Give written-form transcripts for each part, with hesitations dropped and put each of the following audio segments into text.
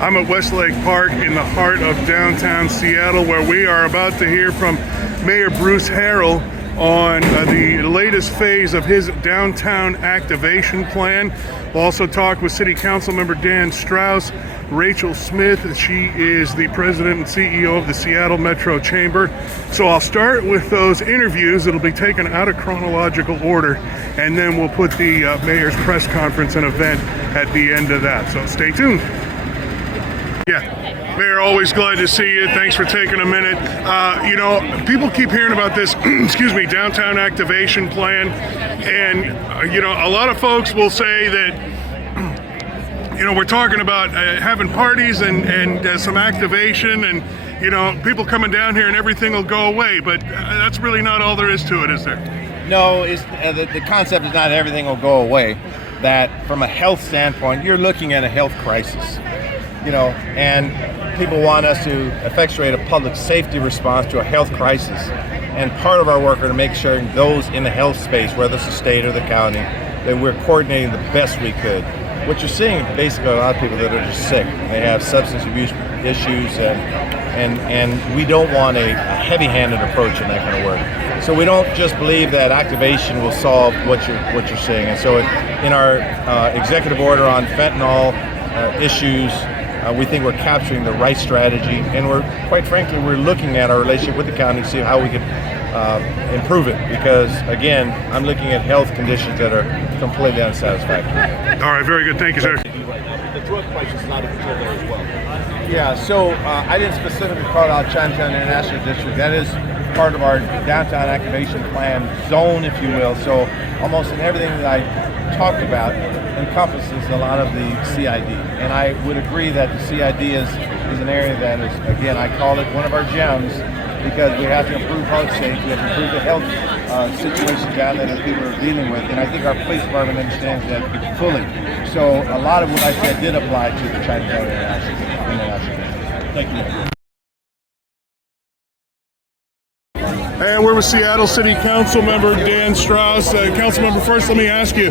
I'm at Westlake Park in the heart of downtown Seattle, where we are about to hear from Mayor Bruce Harrell on the latest phase of his downtown activation plan. We'll also talk with City Council member Dan Strauss, Rachel Smith. She is the president and CEO of the Seattle Metro Chamber. So I'll start with those interviews. It'll be taken out of chronological order, and then we'll put the mayor's press conference and event at the end of that. So stay tuned. Yeah, Mayor, always glad to see you. Thanks for taking a minute. People keep hearing about this, downtown activation plan. And, a lot of folks will say that, we're talking about having parties and some activation and, people coming down here and everything will go away. But that's really not all there is to it, is there? No, the concept is not everything will go away. That from a health standpoint, you're looking at a health crisis. And people want us to effectuate a public safety response to a health crisis. And part of our work are to make sure those in the health space, whether it's the state or the county, that we're coordinating the best we could. What you're seeing is basically a lot of people that are just sick. They have substance abuse issues, and we don't want a heavy-handed approach in that kind of work. So we don't just believe that activation will solve what you're seeing. And so in our executive order on fentanyl issues, we think we're capturing the right strategy, and quite frankly, we're looking at our relationship with the county to see how we can improve it. Because again, I'm looking at health conditions that are completely unsatisfactory. All right, very good. Thank you, sir. The drug crisis is out of control there as well. Yeah, so I didn't specifically call out Chinatown International District. That is part of our downtown activation plan zone, if you will. So almost in everything that I talked about encompasses a lot of the CID. And I would agree that the CID is an area that is, again, I call it one of our gems, because we have to improve road safety, we have to improve the health situations down there that people are dealing with. And I think our police department understands that fully. So a lot of what I said did apply to the Chinatown International. Thank you. And we're with Seattle City Council member Dan Strauss. Council member, first let me ask you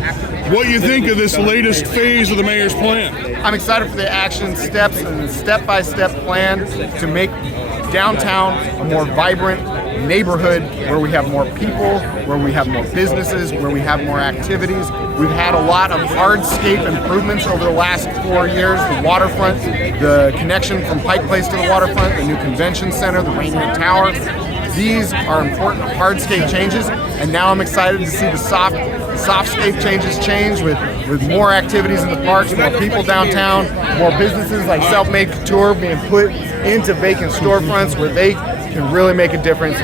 what you think of this latest phase of the mayor's plan. I'm excited for the action steps and the step-by-step plan to make downtown a more vibrant neighborhood, where we have more people, where we have more businesses, where we have more activities. We've had a lot of hardscape improvements over the last 4 years. The waterfront, the connection from Pike Place to the waterfront, the new convention center, the Rainier Tower. These are important hardscape changes, and now I'm excited to see the softscape change with more activities in the parks, more people downtown, more businesses like Self-Made Couture being put into vacant storefronts where they can really make a difference.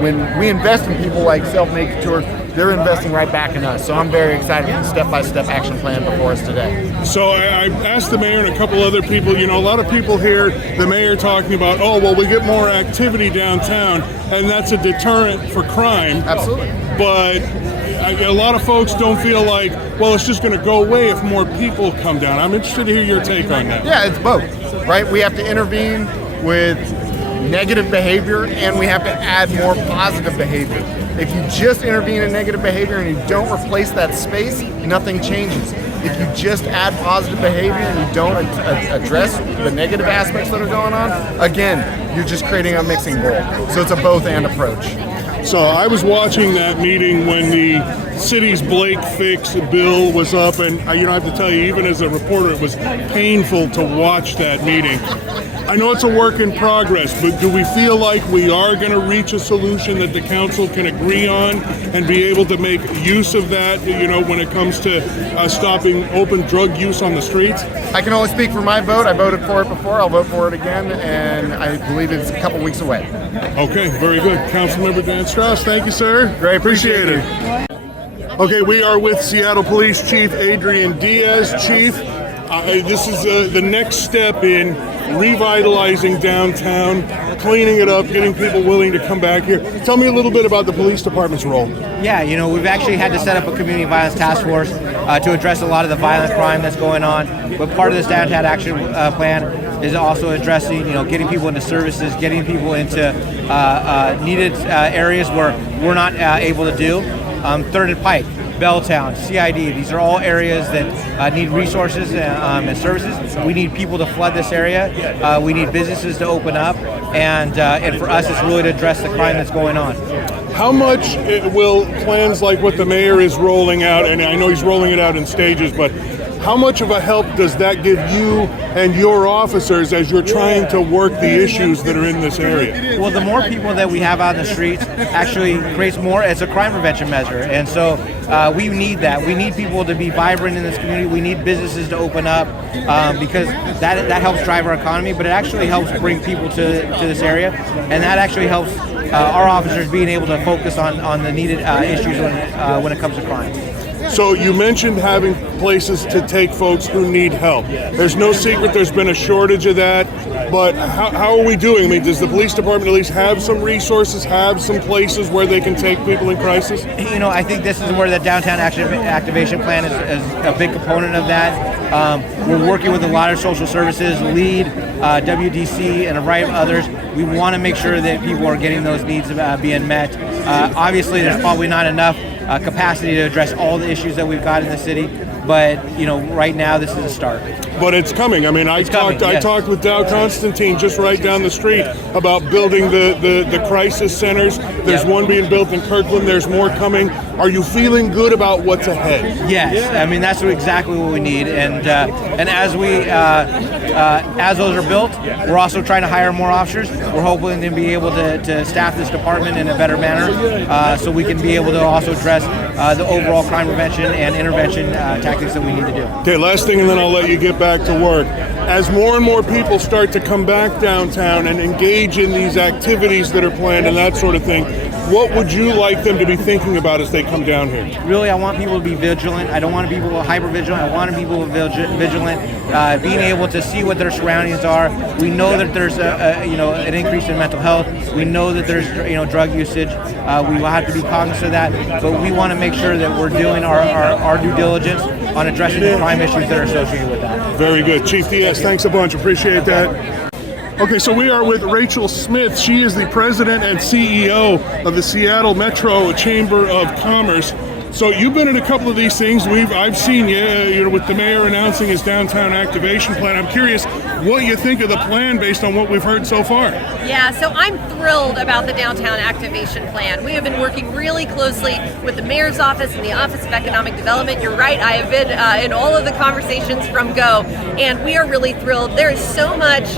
When we invest in people like Self-Made Couture, they're investing right back in us. So I'm very excited for the step-by-step action plan before us today. So I asked the mayor and a couple other people, a lot of people hear the mayor talking about, we get more activity downtown, and that's a deterrent for crime. Absolutely. But a lot of folks don't feel like, it's just going to go away if more people come down. I'm interested to hear your take on that. Yeah, it's both, right? We have to intervene with negative behavior, and we have to add more positive behavior. If you just intervene in negative behavior and you don't replace that space, nothing changes. If you just add positive behavior and you don't address the negative aspects that are going on, again, you're just creating a mixing bowl. So it's a both-and approach. So I was watching that meeting when the city's Blake Fix bill was up, and I have to tell you, even as a reporter, it was painful to watch that meeting. I know it's a work in progress, but do we feel like we are going to reach a solution that the council can agree on and be able to make use of that, when it comes to stopping open drug use on the streets? I can only speak for my vote. I voted for it before. I'll vote for it again, and I believe it's a couple weeks away. Okay, very good. Councilmember Dan Strauss, thank you, sir. Great, appreciate it. Okay, we are with Seattle Police Chief Adrian Diaz. Chief, this is the next step in revitalizing downtown, cleaning it up, getting people willing to come back here. Tell me a little bit about the police department's role. Yeah, we've actually had to set up a community violence task force to address a lot of the violent crime that's going on. But part of this downtown action plan is also addressing, getting people into services, getting people into needed areas where we're not able to do. Third and Pike, Belltown, CID. These are all areas that need resources and services. We need people to flood this area. We need businesses to open up, and for us, it's really to address the crime that's going on. How much will plans like what the mayor is rolling out, and I know he's rolling it out in stages, but how much of a help does that give you and your officers as you're trying to work the issues that are in this area? Well, the more people that we have out in the streets actually creates more, it's a crime prevention measure. And so we need that. We need people to be vibrant in this community. We need businesses to open up because that helps drive our economy, but it actually helps bring people to this area. And that actually helps our officers being able to focus on the needed issues when it comes to crime. So you mentioned having places to take folks who need help. There's no secret there's been a shortage of that, but how are we doing? I mean, does the police department at least have some resources, have some places where they can take people in crisis? You know, I think this is where the downtown activation plan is a big component of that. We're working with a lot of social services, LEAD, WDC, and a variety of others. We want to make sure that people are getting those needs being met. Obviously, there's probably not enough capacity to address all the issues that we've got in the city, but right now this is a start. But it's coming. I mean, I talked with Dow Constantine just right down the street about building the crisis centers. There's one being built in Kirkland. There's more coming. Are you feeling good about what's ahead? Yes. I mean, that's exactly what we need. And as those are built, we're also trying to hire more officers. We're hoping to be able to staff this department in a better manner, so we can be able to also address the overall crime prevention and intervention tactics that we need to do. Okay, last thing, and then I'll let you get back to work. As more and more people start to come back downtown and engage in these activities that are planned and that sort of thing, what would you like them to be thinking about as they come down here? Really, I want people to be vigilant. I don't want people hyper vigilant. I want people vigilant, being able to see what their surroundings are. We know that there's an increase in mental health. We know that there's drug usage. We will have to be cognizant of that, but we want to make sure that we're doing our due diligence on addressing the crime issues that are associated with that. Very good. Chief Diaz, thanks a bunch. Appreciate that. Okay, so we are with Rachel Smith. She is the president and CEO of the Seattle Metro Chamber of Commerce. So you've been at a couple of these things. I've seen you, with the mayor announcing his downtown activation plan. I'm curious what you think of the plan based on what we've heard so far. Yeah, so I'm thrilled about the downtown activation plan. We have been working really closely with the mayor's office and the Office of Economic Development. You're right, I have been in all of the conversations from go, and we are really thrilled. There is so much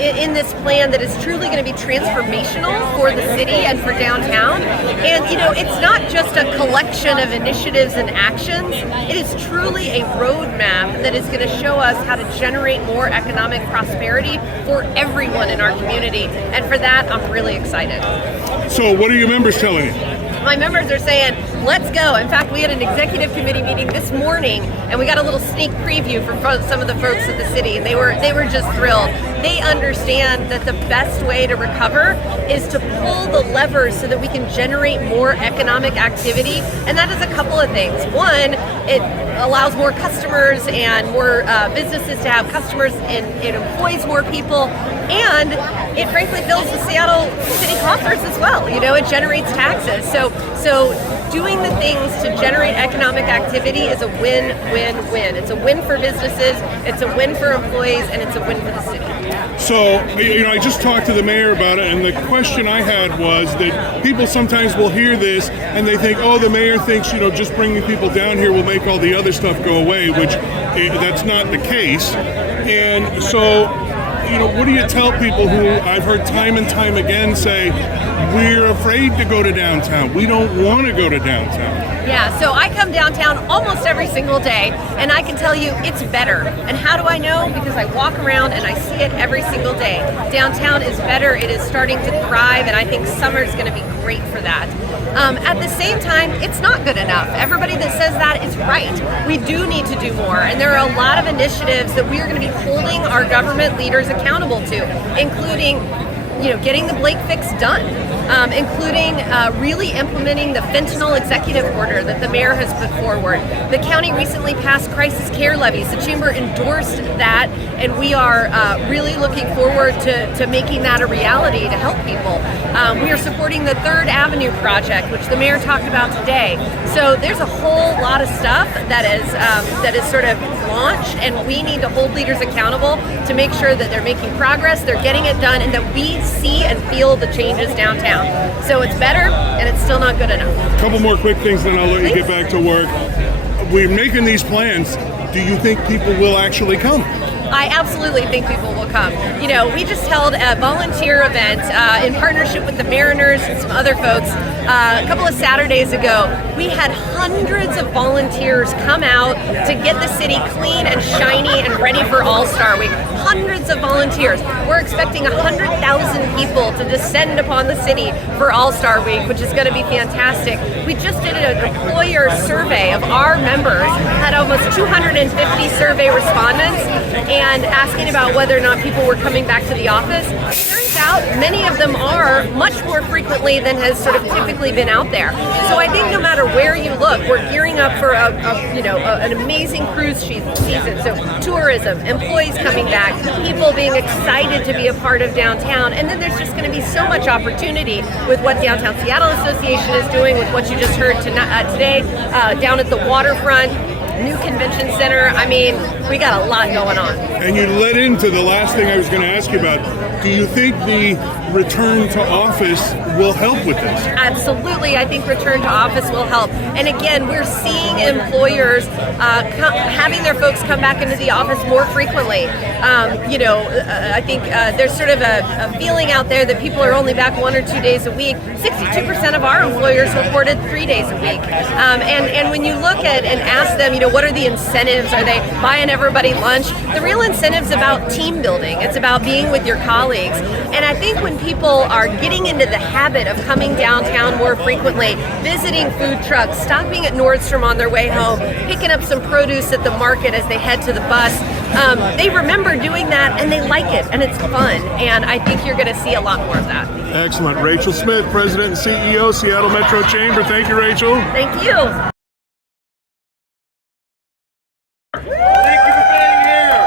in this plan that is truly going to be transformational for the city and for downtown. And it's not just a collection of initiatives and actions. It is truly a roadmap that is going to show us how to generate more economic prosperity for everyone in our community. And for that, I'm really excited. So what are your members telling you? My members are saying, let's go. In fact, we had an executive committee meeting this morning, and we got a little sneak preview from some of the folks at the city, and they were just thrilled. They understand that the best way to recover is to pull the levers so that we can generate more economic activity, and that is a couple of things. One, it allows more customers and more businesses to have customers, and it employs more people, and it frankly fills the Seattle city coffers as well. It generates taxes. So doing the things to generate economic activity is a win-win-win. It's a win for businesses, it's a win for employees, and it's a win for the city. So, I just talked to the mayor about it, and the question I had was that people sometimes will hear this and they think, oh, the mayor thinks, just bringing people down here will make all the other stuff go away, which that's not the case. And so, what do you tell people who I've heard time and time again say, we're afraid to go to downtown. We don't want to go to downtown. Yeah, so I come downtown almost every single day, and I can tell you it's better. And how do I know? Because I walk around and I see it every single day. Downtown is better. It is starting to thrive, and I think summer is going to be great for that. At the same time, it's not good enough. Everybody that says that is right. We do need to do more, and there are a lot of initiatives that we are going to be holding our government leaders accountable to, including getting the Blake fix done, including really implementing the fentanyl executive order that the mayor has put forward. The county recently passed crisis care levies. The chamber endorsed that, and we are really looking forward to making that a reality to help people. We are supporting the Third Avenue project, which the mayor talked about today. So there's a whole lot of stuff that is sort of launched, and we need to hold leaders accountable to make sure that they're making progress, they're getting it done, and that we see and feel the changes downtown. So it's better, and it's still not good enough. A couple more quick things, then I'll let you get back to work. We're making these plans. Do you think people will actually come? I absolutely think people will come. We just held a volunteer event in partnership with the Mariners and some other folks a couple of Saturdays ago. We had hundreds of volunteers come out to get the city clean and shiny and ready for All-Star Week. Hundreds of volunteers. We're expecting 100,000 people to descend upon the city for All-Star Week, which is going to be fantastic. We just did an employer survey of our members, had almost 250 survey respondents, and asking about whether or not people were coming back to the office. Turns out many of them are much more frequently than has sort of typically been out there. So I think no matter where you look, we're gearing up for an amazing cruise season. So tourism, employees coming back, people being excited to be a part of downtown, and then there's just going to be so much opportunity with what Downtown Seattle Association is doing, with what you just heard today down at the waterfront. New convention center. I mean, we got a lot going on. And you led into the last thing I was going to ask you about. Do you think the return to office will help with this? Absolutely. I think return to office will help. And again, we're seeing employers having their folks come back into the office more frequently. I think there's sort of a feeling out there that people are only back 1 or 2 days a week. 62% of our employers reported 3 days a week. And when you look at and ask them, what are the incentives? Are they buying everybody lunch? The real incentive's about team building. It's about being with your colleagues. And I think when people are getting into the habit of coming downtown more frequently, visiting food trucks, stopping at Nordstrom on their way home, picking up some produce at the market as they head to the bus, they remember doing that and they like it and it's fun. And I think you're going to see a lot more of that. Excellent. Rachel Smith, President and CEO, Seattle Metro Chamber. Thank you, Rachel. Thank you. Thank you for being here.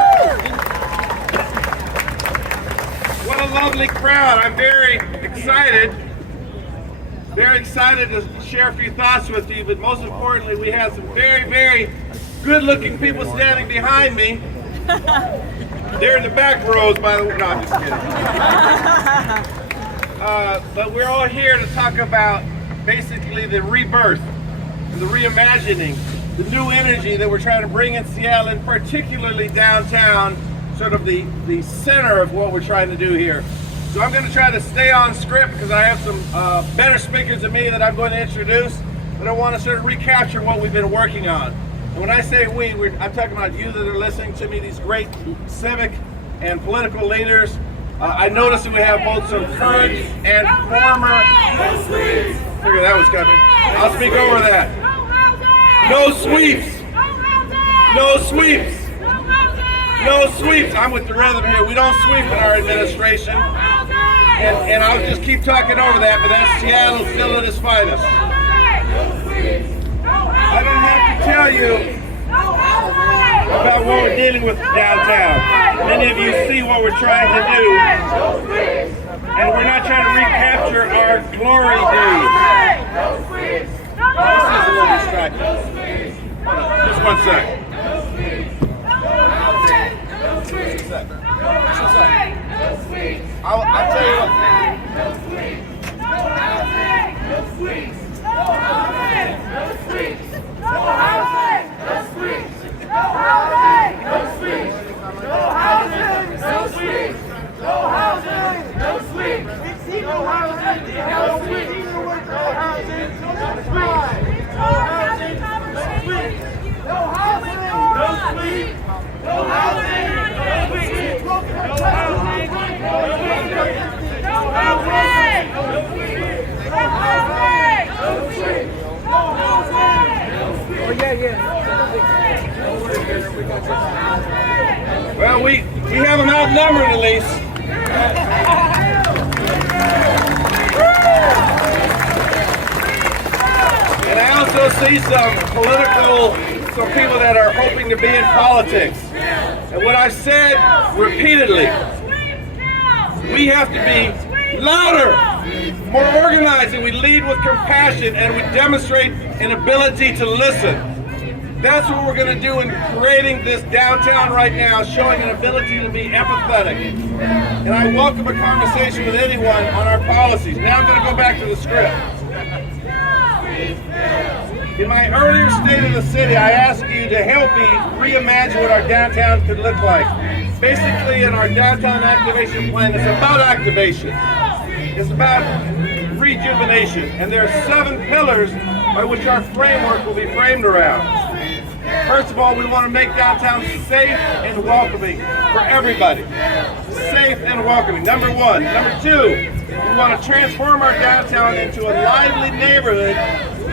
What a lovely crowd. I'm very excited to share a few thoughts with you, but most importantly, we have some very, very good-looking people standing behind me. They're in the back rows, by the way. No, I'm just kidding. But we're all here to talk about basically the rebirth, the reimagining, the new energy that we're trying to bring in Seattle, and particularly downtown, sort of the center of what we're trying to do here. So I'm going to try to stay on script because I have some better speakers than me that I'm going to introduce, but I want to sort of recapture what we've been working on. And when I say I'm talking about you that are listening to me, these great civic and political leaders. I noticed that we have both some current and former. Figure that was coming. I'll speak over that. No sweeps. No sweeps. No sweeps. I'm with the rhythm here. We don't sweep in our administration. And I'll just keep talking over that, but that's Seattle still at its finest. I don't have to tell you about what we're dealing with downtown. Many of you see what we're trying to do. And we're not trying to recapture our glory days. This is a little distracting. Just 1 sec. I'll tell you what. Well, we have them outnumbered at least. also see some people that are hoping to be in politics. And what I've said repeatedly, we have to be louder, more organized, and we lead with compassion, and we demonstrate an ability to listen. That's what we're going to do in creating this downtown right now, showing an ability to be empathetic. And I welcome a conversation with anyone on our policies. Now I'm going to go back to the script. In my earlier state of the city, I asked you to help me reimagine what our downtown could look like. Basically, in our downtown activation plan, it's about activation. It's about rejuvenation. And there are 7 pillars by which our framework will be framed around. First of all, we want to make downtown safe and welcoming for everybody. Safe and welcoming, number 1. Number 2, we want to transform our downtown into a lively neighborhood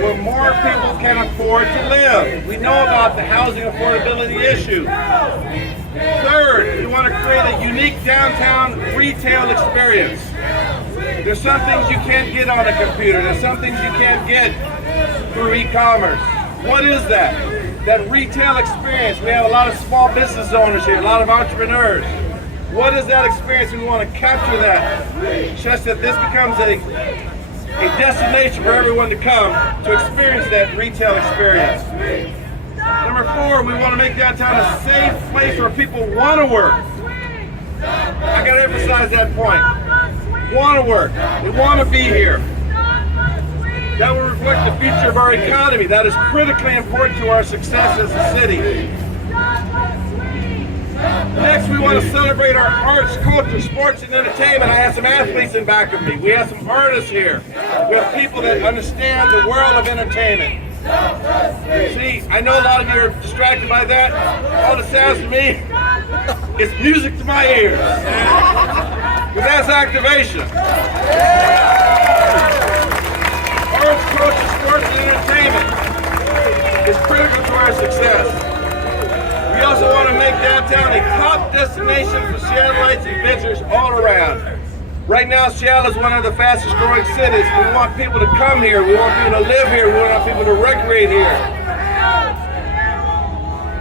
where more people can afford to live. We know about the housing affordability issue. Third, we want to create a unique downtown retail experience. There's some things you can't get on a computer. There's some things you can't get through e-commerce. What is that? That retail experience. We have a lot of small business owners here, a lot of entrepreneurs. What is that experience? We want to capture that such that this becomes a destination for everyone to come to experience that retail experience. Number 4, we want to make downtown a safe place where people want to work. I got to emphasize that point. Want to work. They want to be here. That will reflect the future of our economy. That is critically important to our success as a city. Next, we want to celebrate our arts, culture, sports, and entertainment. I have some athletes in back of me. We have some artists here. We have people that understand the world of entertainment. See, I know a lot of you are distracted by that. All it sounds to me is music to my ears. Because that's activation. Arts, culture, sports, and entertainment is critical to our success. We also want to make downtown a top destination for Seattleites and visitors all around. Right now, Seattle is one of the fastest growing cities. We want people to come here. We want people to live here. We want people to recreate here.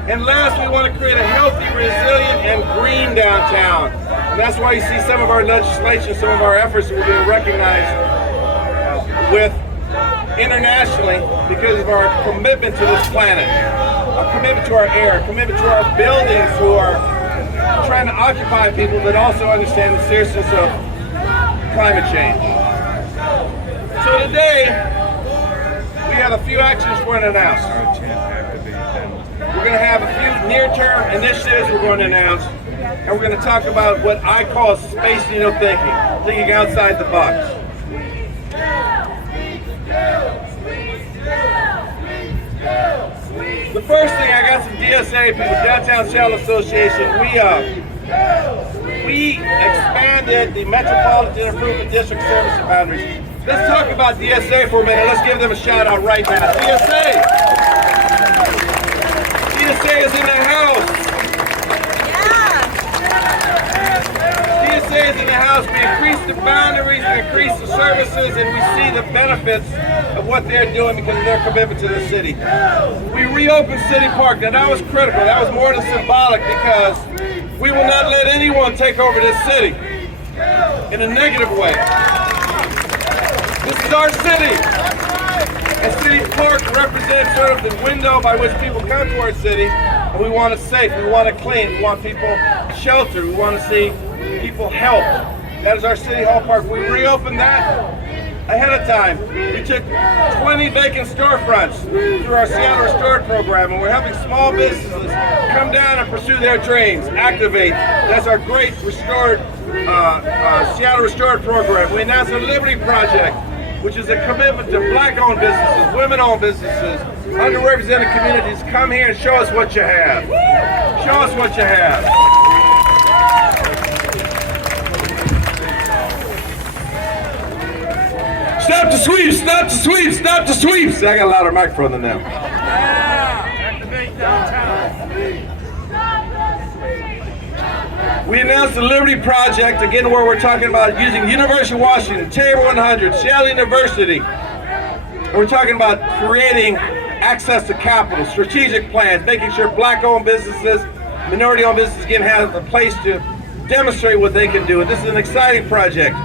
And last, we want to create a healthy, resilient, and green downtown. And that's why you see some of our legislation, some of our efforts that we're being recognized with internationally because of our commitment to this planet, our commitment to our air, commitment to our buildings who are trying to occupy people but also understand the seriousness of climate change. So today, we have a few actions we're going to announce. We're going to have a few near-term initiatives we're going to announce, and we're going to talk about what I call space needle thinking outside the box. The first thing, I got some DSA people, Downtown Seattle Association. We expanded the Metropolitan Improvement District service boundaries. Let's talk about DSA for a minute. Let's give them a shout out right now. DSA! DSA is in the house. DSA is in the house. We increase the boundaries, we increase the services, and we see the benefits of what they're doing because of their commitment to the city. We reopened City Park. Now that was critical. That was more than symbolic because we will not let anyone take over this city in a negative way. This is our city. And City Park represents sort of the window by which people come to our city, and we want it safe, we want it clean, we want people sheltered, we want to see people help. That is our City Hall Park. We reopened that ahead of time. We took 20 vacant storefronts through our Seattle Restored program, and we're helping small businesses come down and pursue their dreams, activate. That's our great restored Seattle Restored program. We announced the Liberty Project, which is a commitment to black-owned businesses, women-owned businesses, underrepresented communities. Come here and show us what you have. Show us what you have. Stop the sweeps! Stop the sweeps! Stop the sweeps! I got a louder microphone than them. Activate downtown. We announced the Liberty Project, again where we're talking about using University of Washington, Taylor 100, Seattle University, And we're talking about creating access to capital, strategic plans, making sure black-owned businesses, minority-owned businesses can have a place to demonstrate what they can do. And this is an exciting project.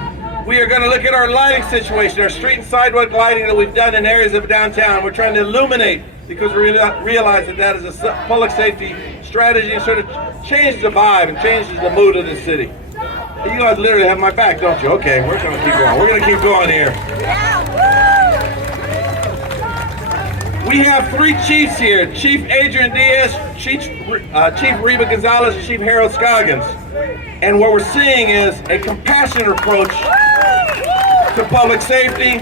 We are going to look at our lighting situation, our street and sidewalk lighting that we've done in areas of downtown. We're trying to illuminate because we realize that that is a public safety strategy and sort of changes the vibe and changes the mood of the city. You guys literally have my back, don't you? Okay, we're going to keep going. We're going to keep going here. We have three chiefs here, Chief Adrian Diaz, Chief Reba Gonzalez, and Chief Harold Scoggins. And what we're seeing is a compassionate approach to public safety.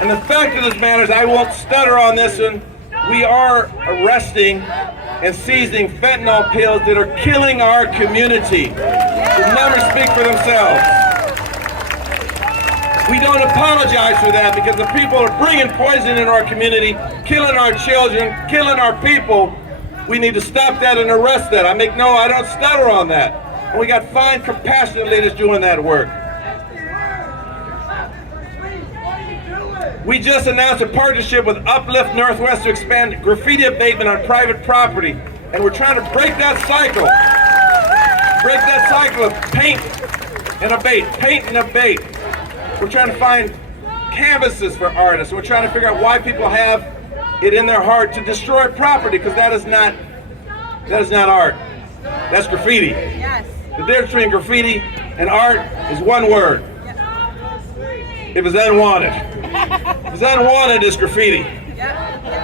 And the fact of this matter is, I won't stutter on this one, we are arresting and seizing fentanyl pills that are killing our community. The numbers speak for themselves. We don't apologize for that because the people are bringing poison in our community, killing our children, killing our people. We need to stop that and arrest that. I don't stutter on that. And we got fine, compassionate leaders doing that work. We just announced a partnership with Uplift Northwest to expand graffiti abatement on private property. And we're trying to break that cycle. Break that cycle of paint and abate, paint and abate. We're trying to find canvases for artists. We're trying to figure out why people have it in their heart to destroy property, because that is not art. That's graffiti. Yes. The difference between graffiti and art is one word. It was unwanted. If it's unwanted, it's graffiti.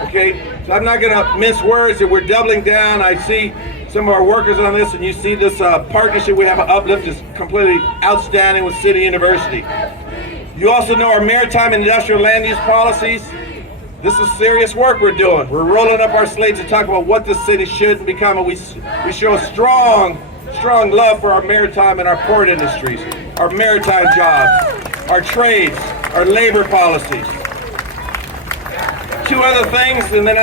Okay? So I'm not going to mince words, and we're doubling down. I see some of our workers on this, and you see this partnership we have at Uplift is completely outstanding with City University. You also know our maritime and industrial land use policies. This is serious work we're doing. We're rolling up our slate to talk about what the city should become, and we show a strong love for our maritime and our port industries, our maritime jobs, our trades, our labor policies. Two other things, and then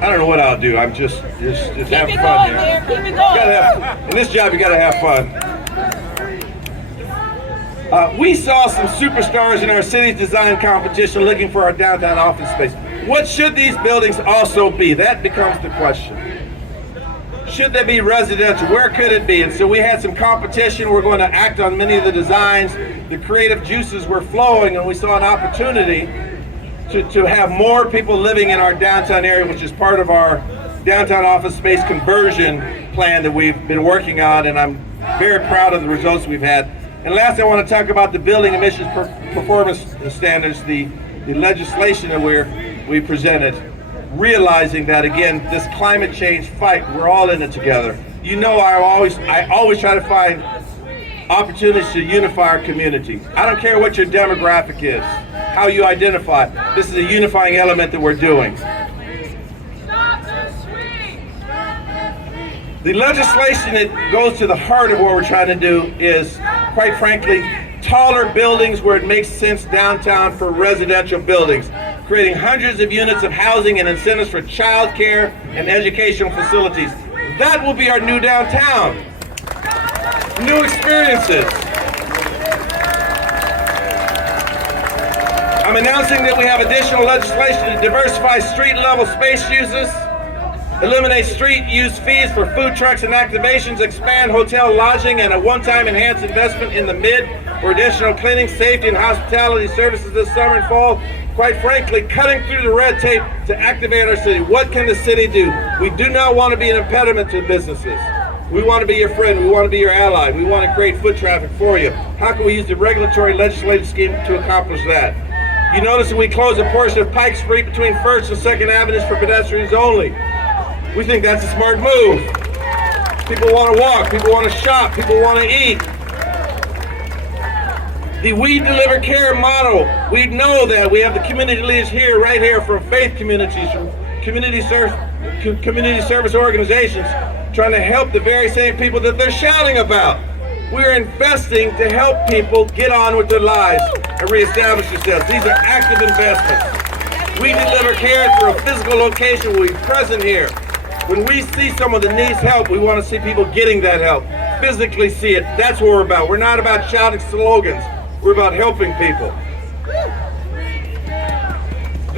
I don't know what I'll do. I'm just having fun here. Keep it going. In this job, you gotta have fun. We saw some superstars in our city's design competition looking for our downtown office space. What should these buildings also be? That becomes the question. Should they be residential? Where could it be? And so we had some competition. We're going to act on many of the designs. The creative juices were flowing, and we saw an opportunity to have more people living in our downtown area, which is part of our downtown office space conversion plan that we've been working on, and I'm very proud of the results we've had. And last, I want to talk about the building emissions performance standards, the legislation that we presented, realizing that, again, this climate change fight, we're all in it together. You know, I always try to find opportunities to unify our community. I don't care what your demographic is, how you identify. This is a unifying element that we're doing. The legislation that goes to the heart of what we're trying to do is, quite frankly, taller buildings where it makes sense downtown for residential buildings, creating hundreds of units of housing and incentives for childcare and educational facilities. That will be our new downtown. New experiences. I'm announcing that we have additional legislation to diversify street-level space uses, eliminate street use fees for food trucks and activations, expand hotel lodging, and a one-time enhanced investment in the mid for additional cleaning, safety, and hospitality services this summer and fall. Quite frankly, cutting through the red tape to activate our city. What can the city do? We do not want to be an impediment to businesses. We want to be your friend. We want to be your ally. We want to create foot traffic for you. How can we use the regulatory legislative scheme to accomplish that? You notice that we closed a portion of Pike Street between 1st and 2nd Avenues for pedestrians only. We think that's a smart move. People want to walk, people want to shop, people want to eat. The We Deliver Care model, we know that. We have the community leaders here, right here, from faith communities, from community service organizations, trying to help the very same people that they're shouting about. We're investing to help people get on with their lives and reestablish themselves. These are active investments. We Deliver Care through a physical location. We'll be present here. When we see someone that needs help, we want to see people getting that help. Physically see it. That's what we're about. We're not about shouting slogans. We're about helping people.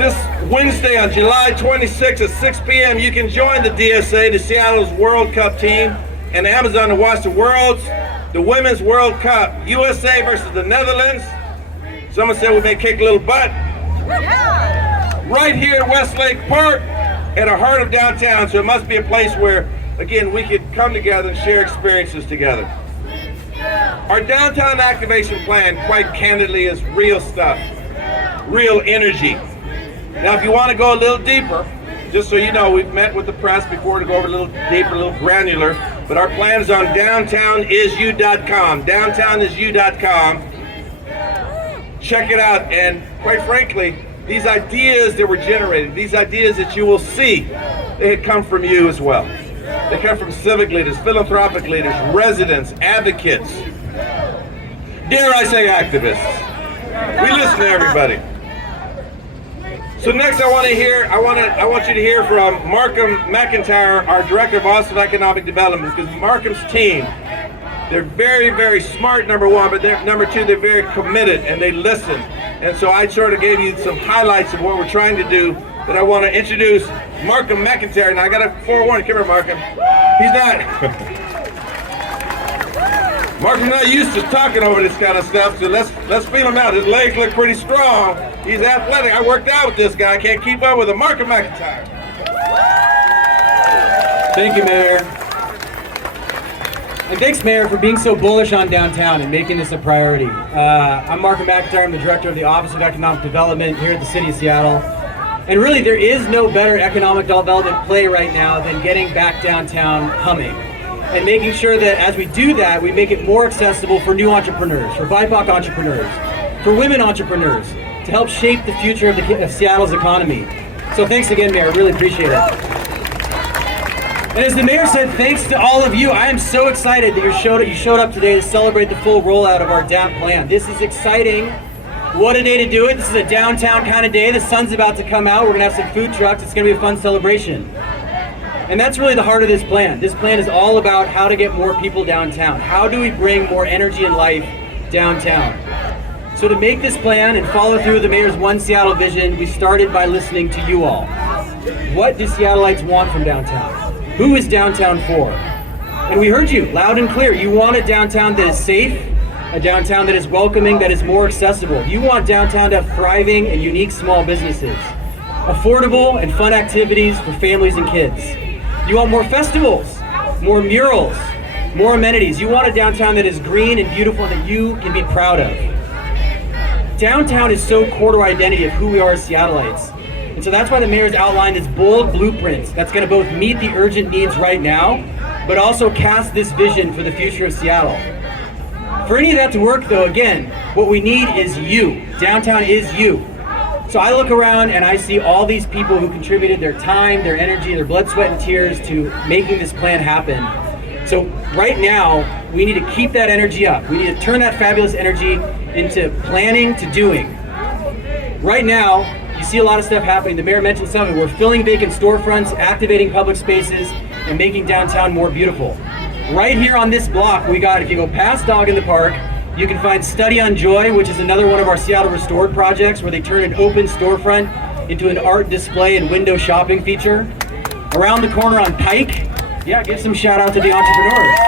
this Wednesday on July 26th at 6 p.m., you can join the DSA, the Seattle's World Cup team, and Amazon to watch the Women's World Cup, USA versus the Netherlands. Someone said we may kick a little butt. Right here at Westlake Park, at the heart of downtown, so it must be a place where, again, we could come together and share experiences together. Our downtown activation plan, quite candidly, is real stuff, real energy. Now, if you want to go a little deeper, just so you know, we've met with the press before to go over a little deeper, a little granular, but our plan is on downtownisyou.com, downtownisyou.com. Check it out, and quite frankly, these ideas that were generated, these ideas that you will see, they come from you as well. They come from civic leaders, philanthropic leaders, residents, advocates, dare I say activists. We listen to everybody. So next I want you to hear from Markham McIntyre, our Director of Austin Economic Development, because Markham's team, they're very, very smart, number one, but number two, they're very committed and they listen. And so I sort of gave you some highlights of what we're trying to do, that I want to introduce Markham McIntyre. Now I got to forewarn, come here, Markham. He's Markham's not used to talking over this kind of stuff, so let's feel him out. His legs look pretty strong. He's athletic. I worked out with this guy. I can't keep up with him. Markham McIntyre. Thank you, Mayor. And thanks, Mayor, for being so bullish on downtown and making this a priority. I'm Markham McIntyre. I'm the Director of the Office of Economic Development here at the City of Seattle. And really, there is no better economic development play right now than getting back downtown humming. And making sure that as we do that, we make it more accessible for new entrepreneurs, for BIPOC entrepreneurs, for women entrepreneurs, to help shape the future of Seattle's economy. So thanks again, Mayor. I really appreciate it. And as the Mayor said, thanks to all of you. I am so excited that you showed up today to celebrate the full rollout of our DAP plan. This is exciting. What a day to do it. This is a downtown kind of day. The sun's about to come out. We're going to have some food trucks. It's going to be a fun celebration. And that's really the heart of this plan. This plan is all about how to get more people downtown. How do we bring more energy and life downtown? So to make this plan and follow through the Mayor's One Seattle vision, we started by listening to you all. What do Seattleites want from downtown? Who is downtown for? And we heard you loud and clear. You want a downtown that is safe, a downtown that is welcoming, that is more accessible. You want downtown to have thriving and unique small businesses, affordable and fun activities for families and kids. You want more festivals, more murals, more amenities. You want a downtown that is green and beautiful and that you can be proud of. Downtown is so core to our identity of who we are as Seattleites. And so that's why the Mayor's outlined this bold blueprint that's going to both meet the urgent needs right now, but also cast this vision for the future of Seattle. For any of that to work, though, again, what we need is you. Downtown is you. So I look around and I see all these people who contributed their time, their energy, their blood, sweat, and tears to making this plan happen. So right now, we need to keep that energy up. We need to turn that fabulous energy into planning to doing. Right now, you see a lot of stuff happening. The Mayor mentioned some of it. We're filling vacant storefronts, activating public spaces, and making downtown more beautiful. Right here on this block, we got, if you go past Dog in the Park, you can find Study on Joy, which is another one of our Seattle Restored projects where they turn an open storefront into an art display and window shopping feature. Around the corner on Pike, yeah, give some shout out to the entrepreneurs.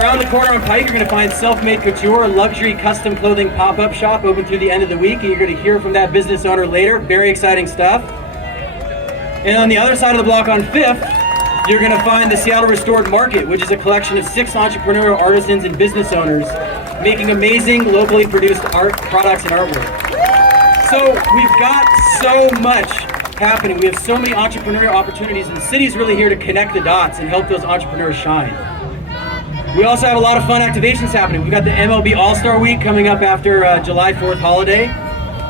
Around the corner on Pike, you're going to find Self-Made Couture, a luxury custom clothing pop-up shop open through the end of the week, and you're going to hear from that business owner later. Very exciting stuff. And on the other side of the block on 5th, you're going to find the Seattle Restored Market, which is a collection of 6 entrepreneurial artisans and business owners making amazing locally produced art products and artwork. So we've got so much happening. We have so many entrepreneurial opportunities, and the city's really here to connect the dots and help those entrepreneurs shine. We also have a lot of fun activations happening. We've got the MLB All-Star Week coming up after July 4th holiday.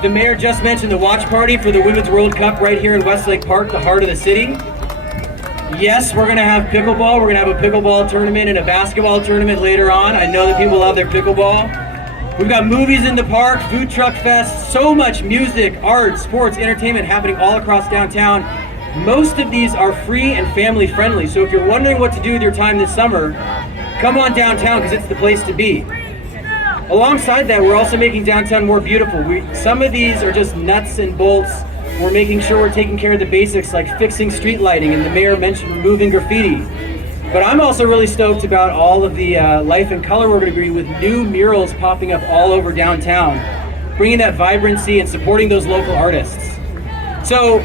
The Mayor just mentioned the watch party for the Women's World Cup right here in Westlake Park, the heart of the city. Yes, we're going to have pickleball. We're going to have a pickleball tournament and a basketball tournament later on. I know that people love their pickleball. We've got movies in the park, food truck fest, so much music, art, sports, entertainment happening all across downtown. Most of these are free and family friendly. So if you're wondering what to do with your time this summer, come on downtown because it's the place to be. Alongside that, we're also making downtown more beautiful. Some of these are just nuts and bolts. We're making sure we're taking care of the basics like fixing street lighting, and the mayor mentioned removing graffiti. But I'm also really stoked about all of the life and color we're going to bring with new murals popping up all over downtown, bringing that vibrancy and supporting those local artists. So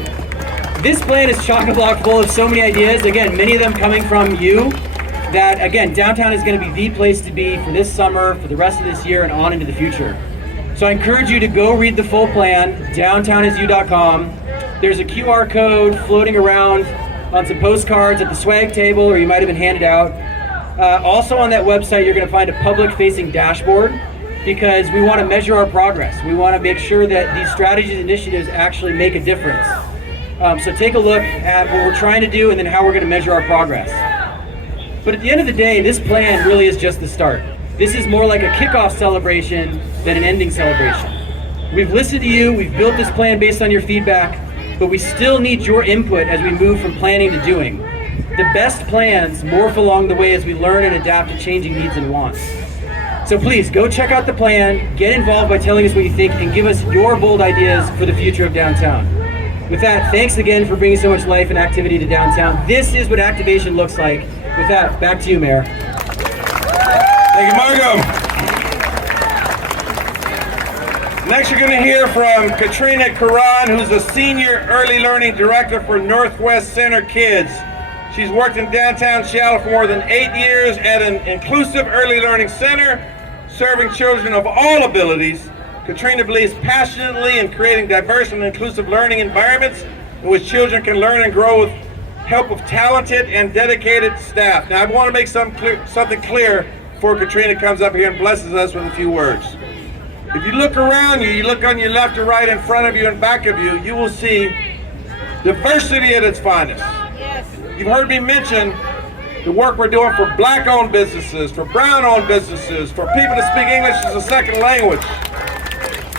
this plan is chock-a-block full of so many ideas, again, many of them coming from you, that again, downtown is going to be the place to be for this summer, for the rest of this year, and on into the future. So I encourage you to go read the full plan, downtownisyou.com. There's a QR code floating around on some postcards at the swag table, or you might have been handed out. Also on that website, you're going to find a public-facing dashboard, because we want to measure our progress. We want to make sure that these strategies and initiatives actually make a difference. So take a look at what we're trying to do and then how we're going to measure our progress. But at the end of the day, this plan really is just the start. This is more like a kickoff celebration than an ending celebration. We've listened to you, we've built this plan based on your feedback, but we still need your input as we move from planning to doing. The best plans morph along the way as we learn and adapt to changing needs and wants. So please, go check out the plan, get involved by telling us what you think, and give us your bold ideas for the future of downtown. With that, thanks again for bringing so much life and activity to downtown. This is what activation looks like. With that, back to you, Mayor. Thank you, Margo. Next, you're going to hear from Katrina Karan, who's a Senior Early Learning Director for Northwest Center Kids. She's worked in downtown Seattle for more than 8 years at an inclusive early learning center, serving children of all abilities. Katrina believes passionately in creating diverse and inclusive learning environments in which children can learn and grow with help of talented and dedicated staff. Now, I want to make something clear before Katrina comes up here and blesses us with a few words. If you look around you, you look on your left or right, in front of you and back of you, you will see diversity at its finest. Yes. You've heard me mention the work we're doing for Black-owned businesses, for Brown-owned businesses, for people to speak English as a second language.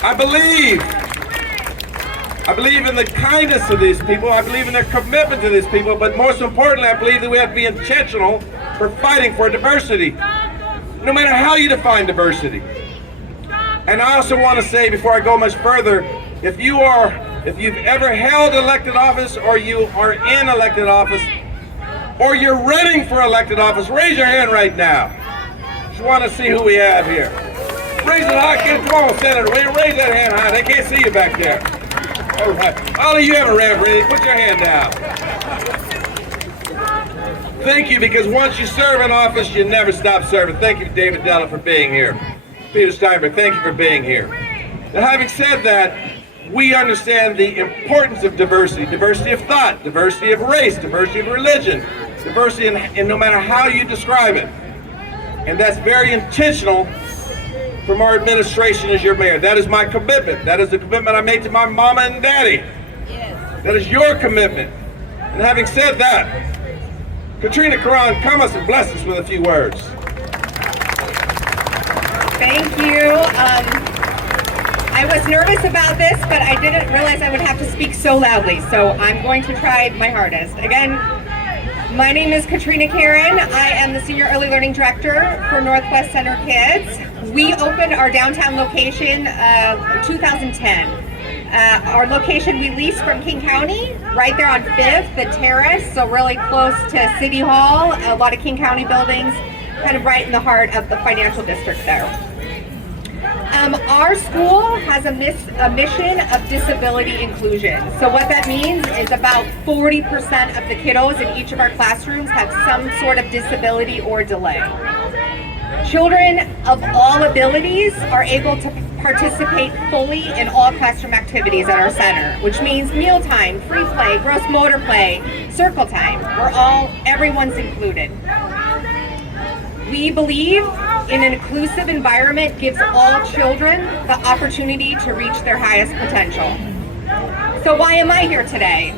I believe in the kindness of these people. I believe in their commitment to these people, but most importantly, I believe that we have to be intentional for fighting for diversity, no matter how you define diversity. And I also want to say, before I go much further, if you've ever held elected office, or you are in elected office, or you're running for elected office, raise your hand right now. Just want to see who we have here. Raise it high, kid. Come on, Senator. Raise that hand high. They can't see you back there. All right. All of you haven't ran for anything. Put your hand down. Thank you, because once you serve in office, you never stop serving. Thank you, David Della, for being here. Peter Steinberg, thank you for being here. Now, having said that, we understand the importance of diversity. Diversity of thought, diversity of race, diversity of religion, diversity in no matter how you describe it. And that's very intentional from our administration as your mayor. That is my commitment. That is the commitment I made to my mama and daddy. Yes. That is your commitment. And having said that, Katrina Karan, come us and bless us with a few words. Thank you. I was nervous about this, but I didn't realize I would have to speak so loudly, so I'm going to try my hardest. Again, my name is Katrina Karan. I am the Senior Early Learning Director for Northwest Center Kids. We opened our downtown location 2010. Our location we leased from King County, right there on 5th, the Terrace, so really close to City Hall, a lot of King County buildings, kind of right in the heart of the financial district there. Our school has a mission of disability inclusion. So what that means is about 40% of the kiddos in each of our classrooms have some sort of disability or delay. Children of all abilities are able to participate fully in all classroom activities at our center, which means mealtime, free play, gross motor play, circle time. Everyone's included. We believe in an inclusive environment gives all children the opportunity to reach their highest potential. So why am I here today?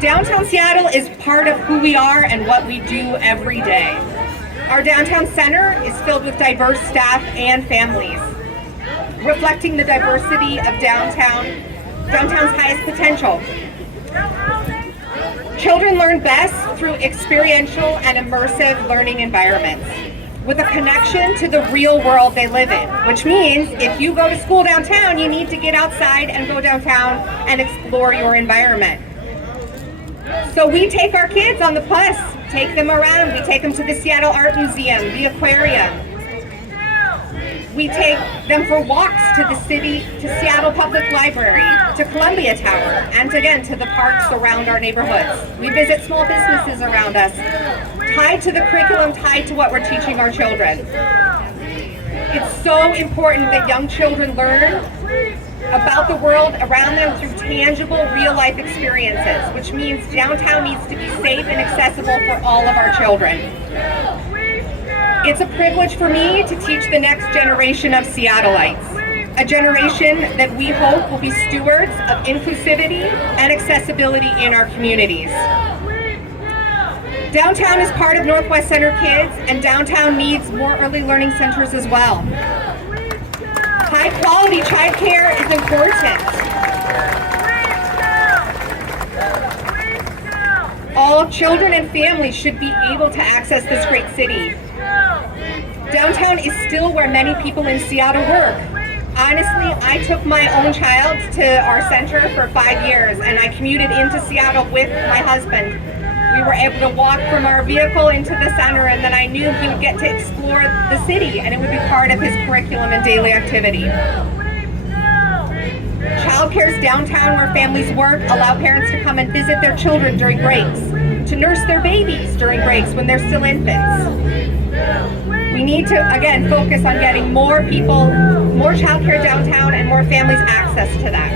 Downtown Seattle is part of who we are and what we do every day. Our downtown center is filled with diverse staff and families, reflecting the diversity of downtown's highest potential. Children learn best through experiential and immersive learning environments. with a connection to the real world they live in, which means if you go to school downtown, you need to get outside and go downtown and explore your environment. So we take our kids on the bus, take them around. We take them to the Seattle Art Museum, the aquarium. We take them for walks to the Seattle Public Library, to Columbia Tower, and again to the parks around our neighborhoods. We visit small businesses around us, tied to the curriculum, tied to what we're teaching our children. It's so important that young children learn about the world around them through tangible, real-life experiences, which means downtown needs to be safe and accessible for all of our children. It's a privilege for me to teach the next generation of Seattleites, a generation that we hope will be stewards of inclusivity and accessibility in our communities. Downtown is part of Northwest Center Kids, and downtown needs more early learning centers as well. High quality childcare is important. All children and families should be able to access this great city. Downtown is still where many people in Seattle work. Honestly, I took my own child to our center for 5 years, and I commuted into Seattle with my husband. We were able to walk from our vehicle into the center, and then I knew he would get to explore the city, and it would be part of his curriculum and daily activity. Childcare's downtown where families work allow parents to come and visit their children during breaks, to nurse their babies during breaks when they're still infants. We need to, again, focus on getting more people, more childcare downtown, and more families access to that.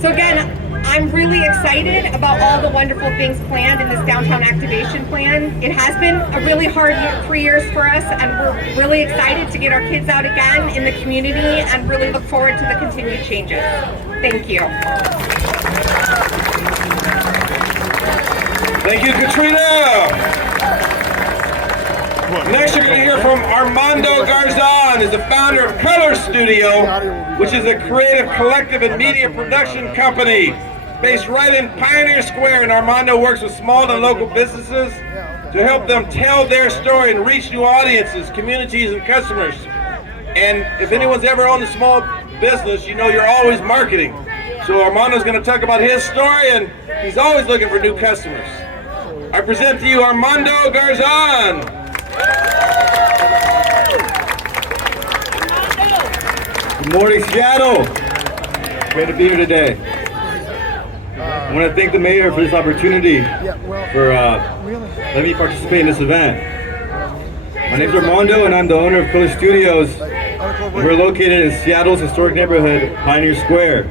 So again, I'm really excited about all the wonderful things planned in this downtown activation plan. It has been a really hard 3 years for us, and we're really excited to get our kids out again in the community and really look forward to the continued changes. Thank you. Thank you, Katrina. Next, you're going to hear from Armando Garzon, is the founder of Color Studio, which is a creative collective and media production company based right in Pioneer Square. And Armando works with small and local businesses to help them tell their story and reach new audiences, communities, and customers. And if anyone's ever owned a small business, you know you're always marketing. So Armando's going to talk about his story, and he's always looking for new customers. I present to you Armando Garzon. Good morning, Seattle. Great to be here today. I want to thank the mayor for this opportunity for letting me participate in this event. My name is Armando, and I'm the owner of Color Studios. We're located in Seattle's historic neighborhood, Pioneer Square.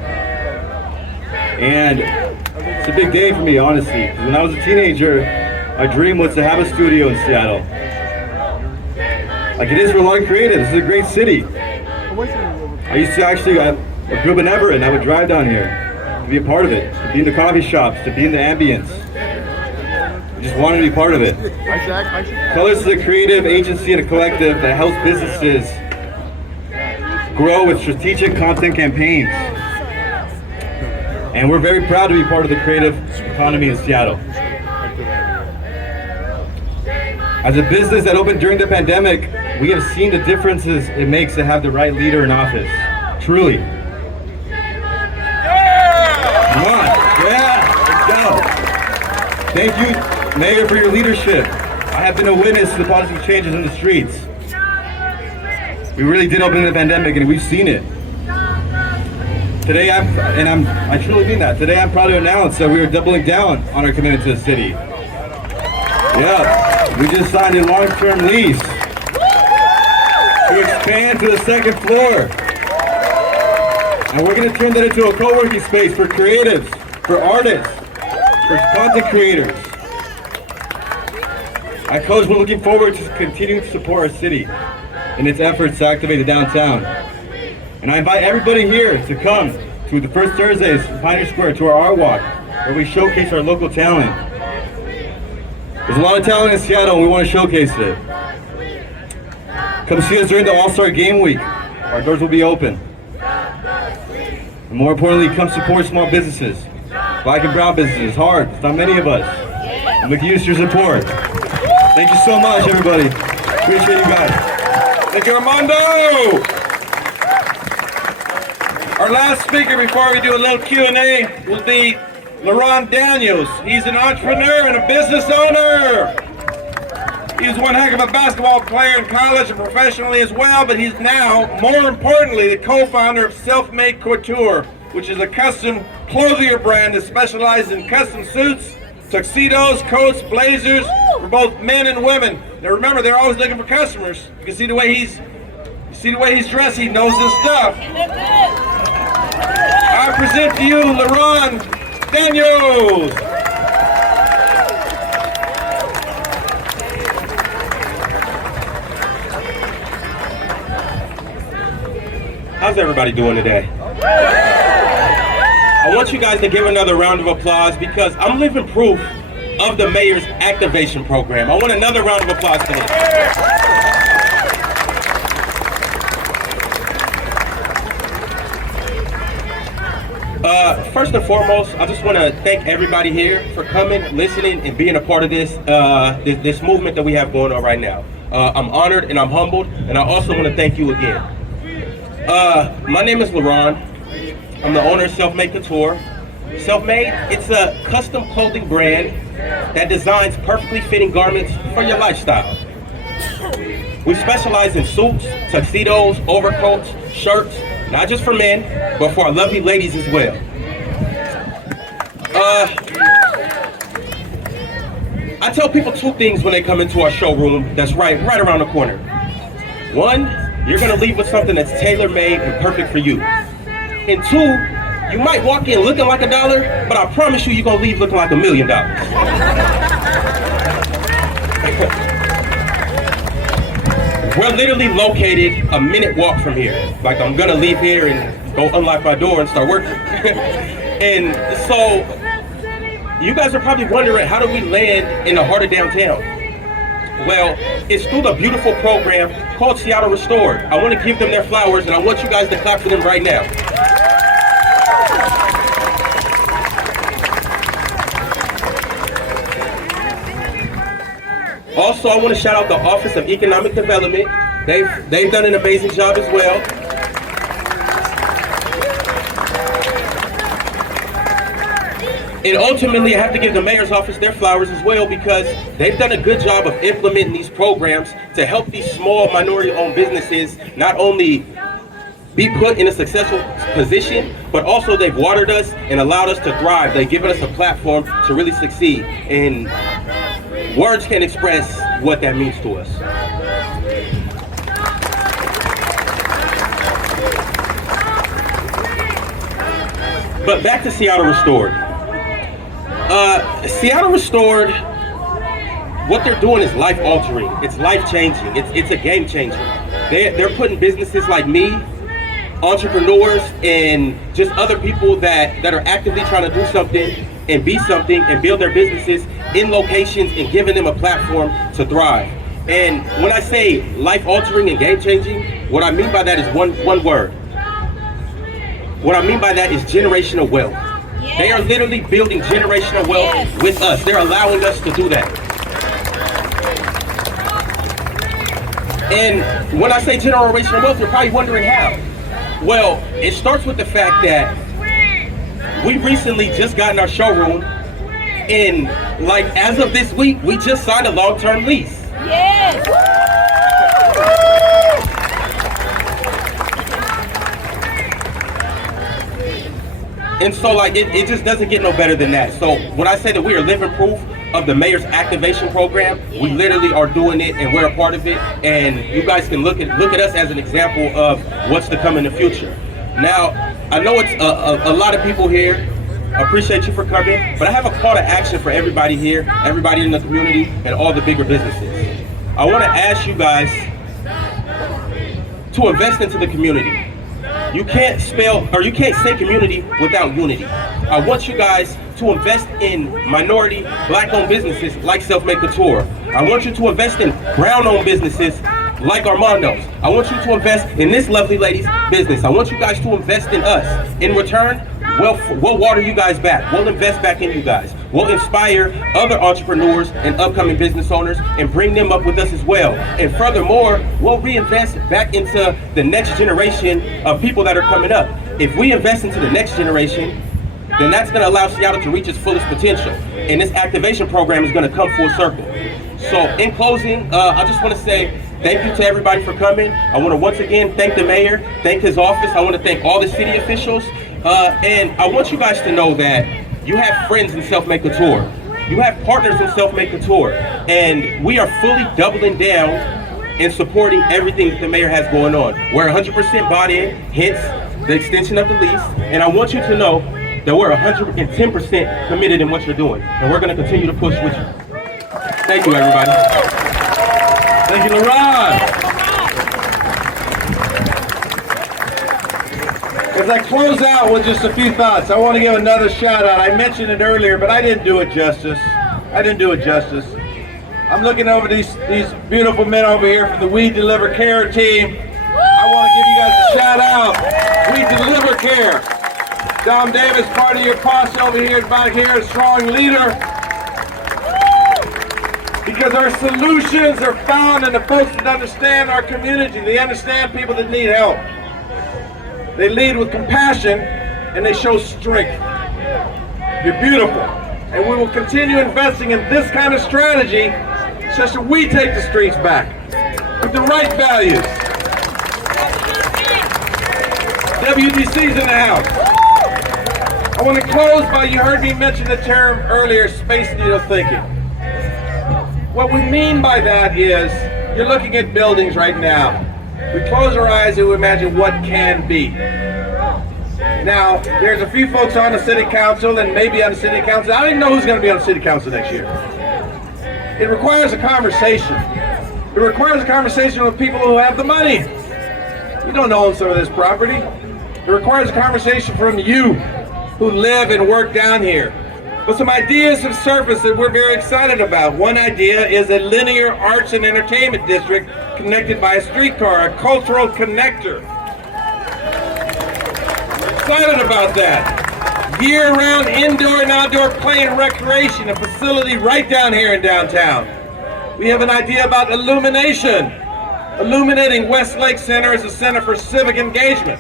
And it's a big day for me, honestly. When I was a teenager, my dream was to have a studio in Seattle. Like it is for a lot of creatives. This is a great city. I used to actually, I grew up in Everett, and I would drive down here to be a part of it, to be in the coffee shops, to be in the ambience. I just wanted to be part of it. Colors is a creative agency and a collective that helps businesses grow with strategic content campaigns. And we're very proud to be part of the creative economy in Seattle. As a business that opened during the pandemic, we have seen the differences it makes to have the right leader in office. Truly. Come on. Yeah, let's go. Thank you, Mayor, for your leadership. I have been a witness to the positive changes in the streets. We really did open the pandemic, and we've seen it. Today, I truly mean that. Today, I'm proud to announce that we are doubling down on our commitment to the city. Yeah. We just signed a long-term lease to expand to the second floor. And we're going to turn that into a co-working space for creatives, for artists, for content creators. At Colors, we're looking forward to continuing to support our city in its efforts to activate the downtown. And I invite everybody here to come to the first Thursdays in Pioneer Square to our Art Walk, where we showcase our local talent. There's a lot of talent in Seattle, and we want to showcase it. Come see us during the All-Star Game Week. Our doors will be open. And more importantly, come support small businesses. Black and brown businesses, hard. It's not many of us. And we can use your support. Thank you so much, everybody. Appreciate you guys. Thank you, Armando. Our last speaker before we do a little Q&A will be LaRon Daniels. He's an entrepreneur and a business owner. He was one heck of a basketball player in college and professionally as well, but he's now, more importantly, the co-founder of Self-Made Couture, which is a custom clothier brand that specializes in custom suits, tuxedos, coats, blazers for both men and women. Now remember, they're always looking for customers. You can see the way he's dressed. He knows his stuff. I present to you LaRon Daniels. How's everybody doing today? I want you guys to give another round of applause because I'm living proof of the mayor's activation program. I want another round of applause for this. First and foremost, I just want to thank everybody here for coming, listening, and being a part of this this movement that we have going on right now. I'm honored and I'm humbled, and I also want to thank you again. My name is LaRon. I'm the owner of Self-Made Couture. Self-Made, it's a custom clothing brand that designs perfectly fitting garments for your lifestyle. We specialize in suits, tuxedos, overcoats, shirts, not just for men, but for our lovely ladies as well. I tell people two things when they come into our showroom that's right around the corner. One, you're gonna leave with something that's tailor-made and perfect for you. And two, you might walk in looking like $1, but I promise you, you're gonna leave looking like $1 million. We're literally located a minute walk from here. Like, I'm gonna leave here and go unlock my door and start working. And so, you guys are probably wondering, how do we land in the heart of downtown? Well, it's through the beautiful program called Seattle Restored. I want to give them their flowers, and I want you guys to clap for them right now. Also, I want to shout out the Office of Economic Development. They've done an amazing job as well. And ultimately, I have to give the mayor's office their flowers as well because they've done a good job of implementing these programs to help these small minority-owned businesses not only be put in a successful position, but also they've watered us and allowed us to thrive. They've given us a platform to really succeed. And words can't express what that means to us. But back to Seattle Restored. Seattle Restored, what they're doing is life-altering. It's life-changing. It's a game changer. They're putting businesses like me, entrepreneurs, and just other people that are actively trying to do something and be something and build their businesses in locations and giving them a platform to thrive. And when I say life-altering and game-changing, what I mean by that is one word. What I mean by that is generational wealth. Yes. They are literally building generational wealth with us. They're allowing us to do that. And when I say generational wealth, you're probably wondering how. Well, it starts with the fact that we recently just got in our showroom, and like as of this week, we just signed a long-term lease. Yes. And so like it just doesn't get no better than that. So when I say that we are living proof of the mayor's activation program, we literally are doing it and we're a part of it. And you guys can look at us as an example of what's to come in the future. Now, I know it's a lot of people here. I appreciate you for coming, but I have a call to action for everybody here, everybody in the community, and all the bigger businesses. I want to ask you guys to invest into the community. You can't say community without unity. I want you guys to invest in minority, black-owned businesses like Self-Made Couture. I want you to invest in brown-owned businesses like Armando's. I want you to invest in this lovely lady's business. I want you guys to invest in us. In return, we'll water you guys back. We'll invest back in you guys. We'll inspire other entrepreneurs and upcoming business owners and bring them up with us as well. And furthermore, we'll reinvest back into the next generation of people that are coming up. If we invest into the next generation, then that's going to allow Seattle to reach its fullest potential. And this activation program is going to come full circle. So in closing, I just want to say thank you to everybody for coming. I want to once again thank the mayor, thank his office. I want to thank all the city officials. And I want you guys to know that you have friends in Self-Made Couture. You have partners in Self-Made Couture. And we are fully doubling down and supporting everything that the mayor has going on. We're 100% bought in, hence the extension of the lease. And I want you to know that we're 110% committed in what you're doing. And we're going to continue to push with you. Thank you, everybody. Thank you, LaRon. As I close out with just a few thoughts, I want to give another shout out. I mentioned it earlier, but I didn't do it justice. I'm looking over these beautiful men over here from the We Deliver Care team. I want to give you guys a shout out. We Deliver Care. Dom Davis, part of your posse over here, back here, a strong leader. Because our solutions are found in the folks that understand our community. They understand people that need help. They lead with compassion and they show strength. You're beautiful. And we will continue investing in this kind of strategy such that we take the streets back with the right values. WDC's in the house. I want to close by, you heard me mention the term earlier, space needle thinking. What we mean by that is, you're looking at buildings right now. We close our eyes and we imagine what can be. Now, there's a few folks on the city council and maybe on the city council. I don't even know who's going to be on the city council next year. It requires a conversation. It requires a conversation with people who have the money. You don't own some of this property. It requires a conversation from you who live and work down here. But some ideas have surfaced that we're very excited about. One idea is a linear arts and entertainment district connected by a streetcar, a cultural connector. Excited about that. Year-round indoor and outdoor play and recreation, a facility right down here in downtown. We have an idea about illumination. Illuminating Westlake Center as a center for civic engagement.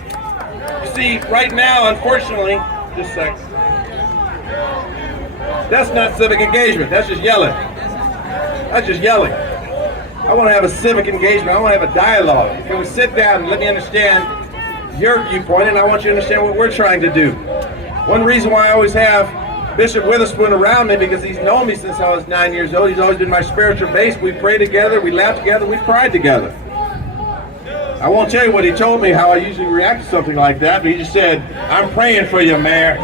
You see, right now, unfortunately, just a second. That's not civic engagement, that's just yelling. That's just yelling. I want to have a civic engagement, I want to have a dialogue. Can we sit down and let me understand your viewpoint, and I want you to understand what we're trying to do. One reason why I always have Bishop Witherspoon around me, because he's known me since I was 9 years old. He's always been my spiritual base. We pray together, we laugh together, we cried together. I won't tell you what he told me, how I usually react to something like that, but he just said, I'm praying for you, Mayor.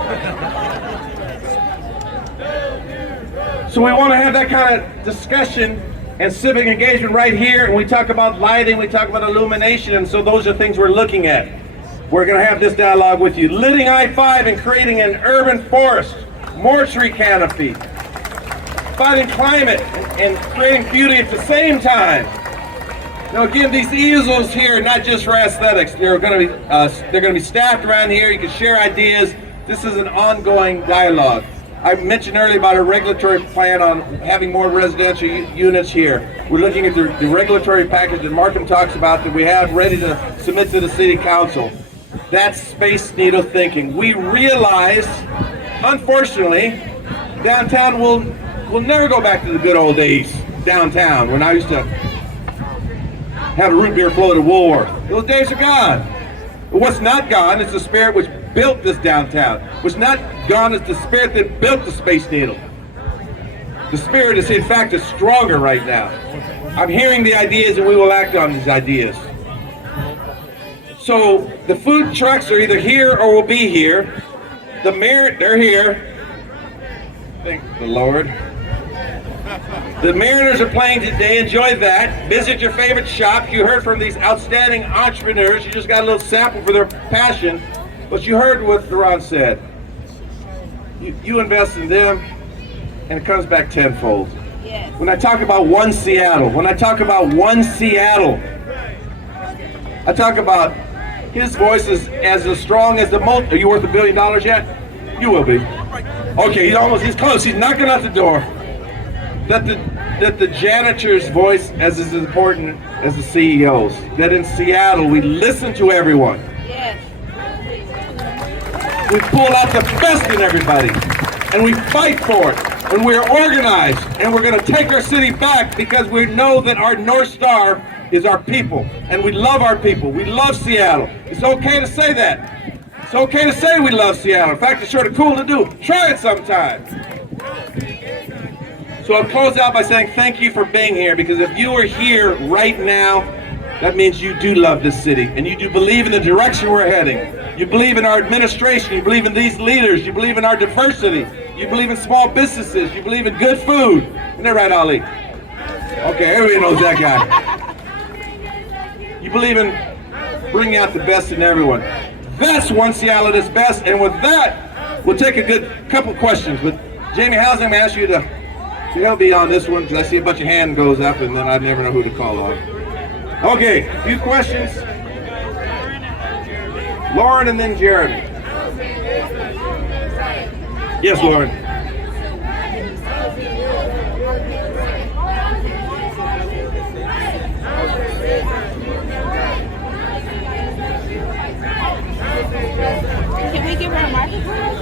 So we want to have that kind of discussion and civic engagement right here, and we talk about lighting, we talk about illumination, and so those are things we're looking at. We're going to have this dialogue with you. Lighting I-5 and creating an urban forest, more tree canopy, fighting climate and creating beauty at the same time. Now again, these easels here are not just for aesthetics. They're going to be staffed around here. You can share ideas. This is an ongoing dialogue. I mentioned earlier about a regulatory plan on having more residential units here. We're looking at the regulatory package that Markham talks about that we have ready to submit to the City Council. That's space needle thinking. We realize, unfortunately, downtown will never go back to the good old days downtown when I used to have a root beer float at Woolworth. Those days are gone. But what's not gone is the spirit which built this downtown. What's not gone is the spirit that built the Space Needle. The spirit is, in fact, is stronger right now. I'm hearing the ideas and we will act on these ideas. So the food trucks are either here or will be here. The mayor, they're here. Thank the Lord. The Mariners are playing today. Enjoy that. Visit your favorite shop. You heard from these outstanding entrepreneurs. You just got a little sample for their passion. But you heard what Ron said. You invest in them, and it comes back tenfold. Yes. When I talk about One Seattle, I talk about his voice is as strong as the Are you worth $1 billion yet? You will be. Okay, he's close. He's knocking out the door. That the janitor's voice is as important as the CEO's. That in Seattle we listen to everyone. Yes. We pull out the best in everybody, and we fight for it. And we're organized, and we're going to take our city back because we know that our North Star is our people, and we love our people. We love Seattle. It's okay to say that. It's okay to say we love Seattle. In fact, it's sort of cool to do. Try it sometime. So I'll close out by saying thank you for being here, because if you are here right now, that means you do love this city, and you do believe in the direction we're heading. You believe in our administration, you believe in these leaders, you believe in our diversity, you believe in small businesses, you believe in good food. Isn't that right, Ali? Okay, everybody knows that guy. You believe in bringing out the best in everyone. That's one Seattle at its best, and with that, we'll take a good couple questions. But Jamie Housing, I'm going to ask you to help me on this one, because I see a bunch of hands goes up, and then I never know who to call on. Okay, a few questions. Lauren and then Jeremy. Yes, Lauren. Can we give her a microphone?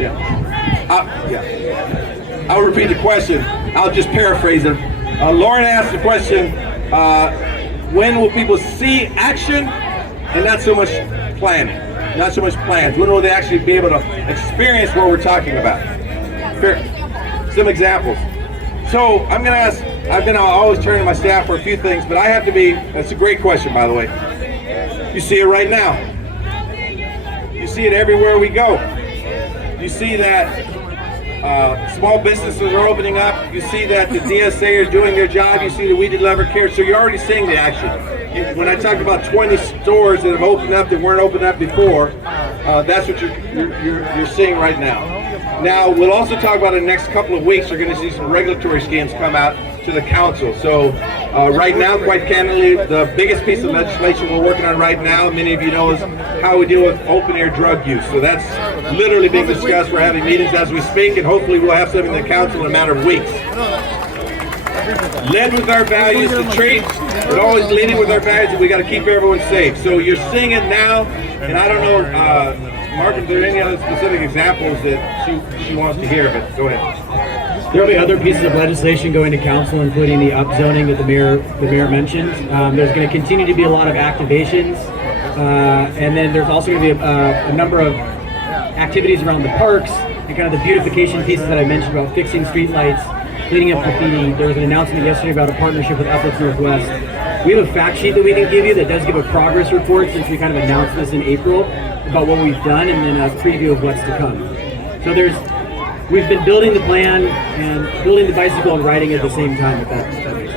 Yeah. I'll repeat the question. I'll just paraphrase it. Lauren asked the question, when will people see action and not so much planning? Not so much plans. When will they actually be able to experience what we're talking about? Some examples. So I'm going to ask, I've been always turning to my staff for a few things, but I have to be, that's a great question, by the way. You see it right now. You see it everywhere we go. You see that small businesses are opening up. You see that the DSA are doing their job. You see that We Deliver Care. So you're already seeing the action. When I talk about 20 stores that have opened up that weren't opened up before, that's what you're seeing right now. Now, we'll also talk about in the next couple of weeks, you're going to see some regulatory schemes come out to the council. So right now, quite candidly, the biggest piece of legislation we're working on right now, many of you know, is how we deal with open air drug use. So that's literally being discussed. We're having meetings as we speak, and hopefully we'll have something in the council in a matter of weeks. Led with our values, the traits, but always leading with our values, and we got to keep everyone safe. So you're seeing it now, and I don't know, Mark, if there are any other specific examples that she wants to hear, but go ahead. There will be other pieces of legislation going to council, including the upzoning that the mayor mentioned. There's going to continue to be a lot of activations, and then there's also going to be a number of activities around the parks and kind of the beautification pieces that I mentioned about fixing streetlights, cleaning up graffiti. There was an announcement yesterday about a partnership with Uplifts Northwest. We have a fact sheet that we can give you that does give a progress report, since we kind of announced this in April, about what we've done, and then a preview of what's to come. So we've been building the plan and building the bicycle and riding it at the same time, if that makes sense.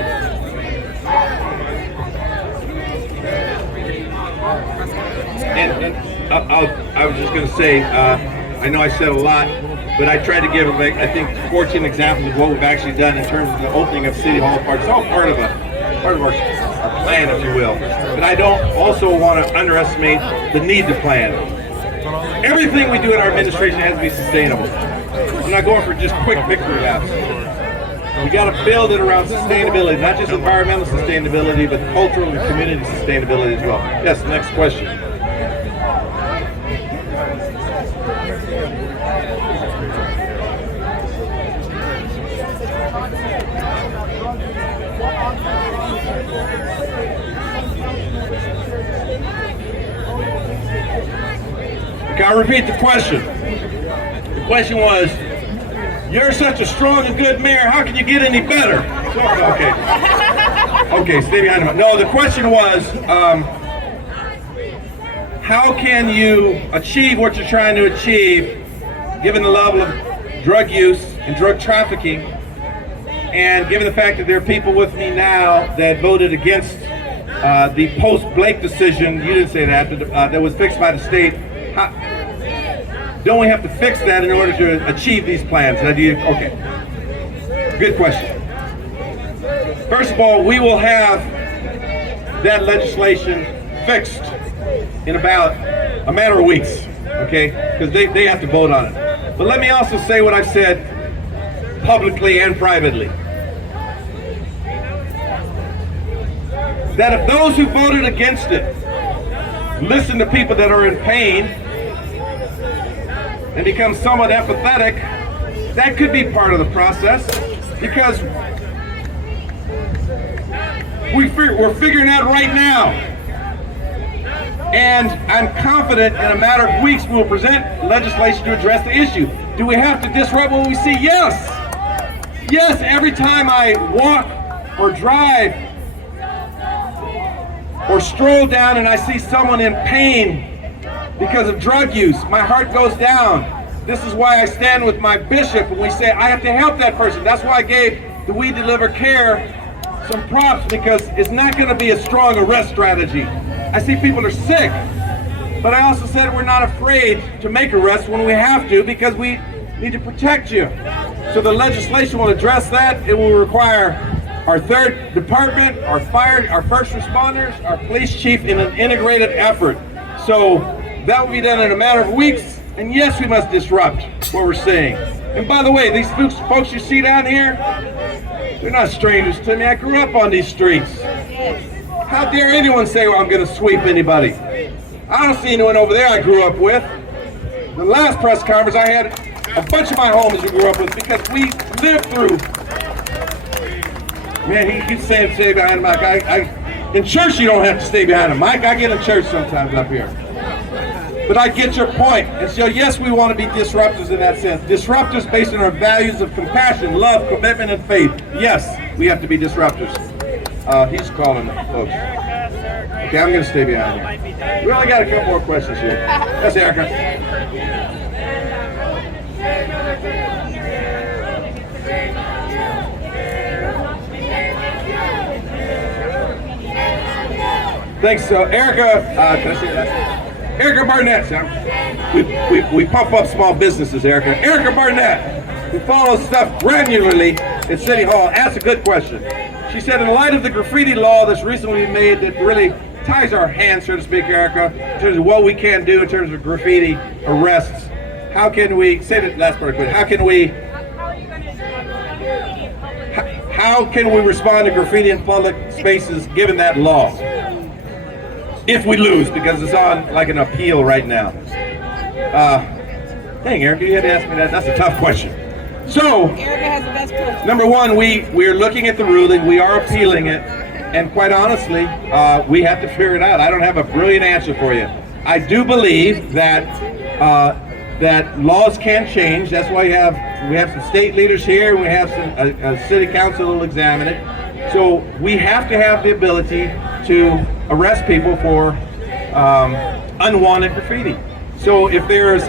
And I was just going to say, I know I said a lot, but I tried to give, I think, 14 examples of what we've actually done in terms of the opening of City Hall Park. It's all part of our plan, if you will. But I don't also want to underestimate the need to plan. Everything we do in our administration has to be sustainable. I'm not going for just quick victory laps. We got to build it around sustainability, not just environmental sustainability, but cultural and community sustainability as well. Yes, next question. Okay, I'll repeat the question. The question was, you're such a strong and good mayor, how can you get any better? Okay, stay behind him. No, the question was, how can you achieve what you're trying to achieve, given the level of drug use and drug trafficking, and given the fact that there are people with me now that voted against the post-Blake decision, you didn't say that, but, that was fixed by the state. Don't we have to fix that in order to achieve these plans? Okay, good question. First of all, we will have that legislation fixed in about a matter of weeks, okay? Because they have to vote on it. But let me also say what I've said publicly and privately. That if those who voted against it listen to people that are in pain and become somewhat empathetic, that could be part of the process, because we're figuring out right now. And I'm confident in a matter of weeks we will present legislation to address the issue. Do we have to disrupt what we see? Yes. Yes, every time I walk or drive or stroll down and I see someone in pain because of drug use, my heart goes down. This is why I stand with my bishop and we say, I have to help that person. That's why I gave the We Deliver Care some props, because it's not going to be a strong arrest strategy. I see people are sick, but I also said we're not afraid to make arrests when we have to, because we need to protect you. So the legislation will address that. It will require our third department, our fire, our first responders, our police chief in an integrated effort. So that will be done in a matter of weeks. And yes, we must disrupt what we're seeing. And by the way, these folks you see down here, they're not strangers to me. I grew up on these streets. How dare anyone say, well, I'm going to sweep anybody? I don't see anyone over there I grew up with. The last press conference, I had a bunch of my homies we grew up with, because we lived through. Man, he keeps saying stay behind the mic. In church, you don't have to stay behind the mic. I get in church sometimes up here. But I get your point. And so, yes, we want to be disruptors in that sense. Disruptors based on our values of compassion, love, commitment, and faith. Yes, we have to be disruptors. He's calling folks. Okay, I'm going to stay behind here. We only got a couple more questions here. That's Erica. Thanks. So, Erica, can I say that? Erica Barnett. We pump up small businesses, Erica. Erica Barnett, who follows stuff granularly at City Hall, asked a good question. She said, in light of the graffiti law that's recently made that really ties our hands, so to speak, Erica, in terms of what we can do in terms of graffiti arrests, how can we, say that last part quick, how can we respond to graffiti in public spaces given that law? If we lose, because it's on like an appeal right now. Dang, Erica, you had to ask me that. That's a tough question. So, Erica has the best question. Number one, we're looking at the ruling. We are appealing it. And quite honestly, we have to figure it out. I don't have a brilliant answer for you. I do believe that that laws can change. That's why we have some state leaders here. We have some a city council will examine it. So we have to have the ability to arrest people for unwanted graffiti. So if there's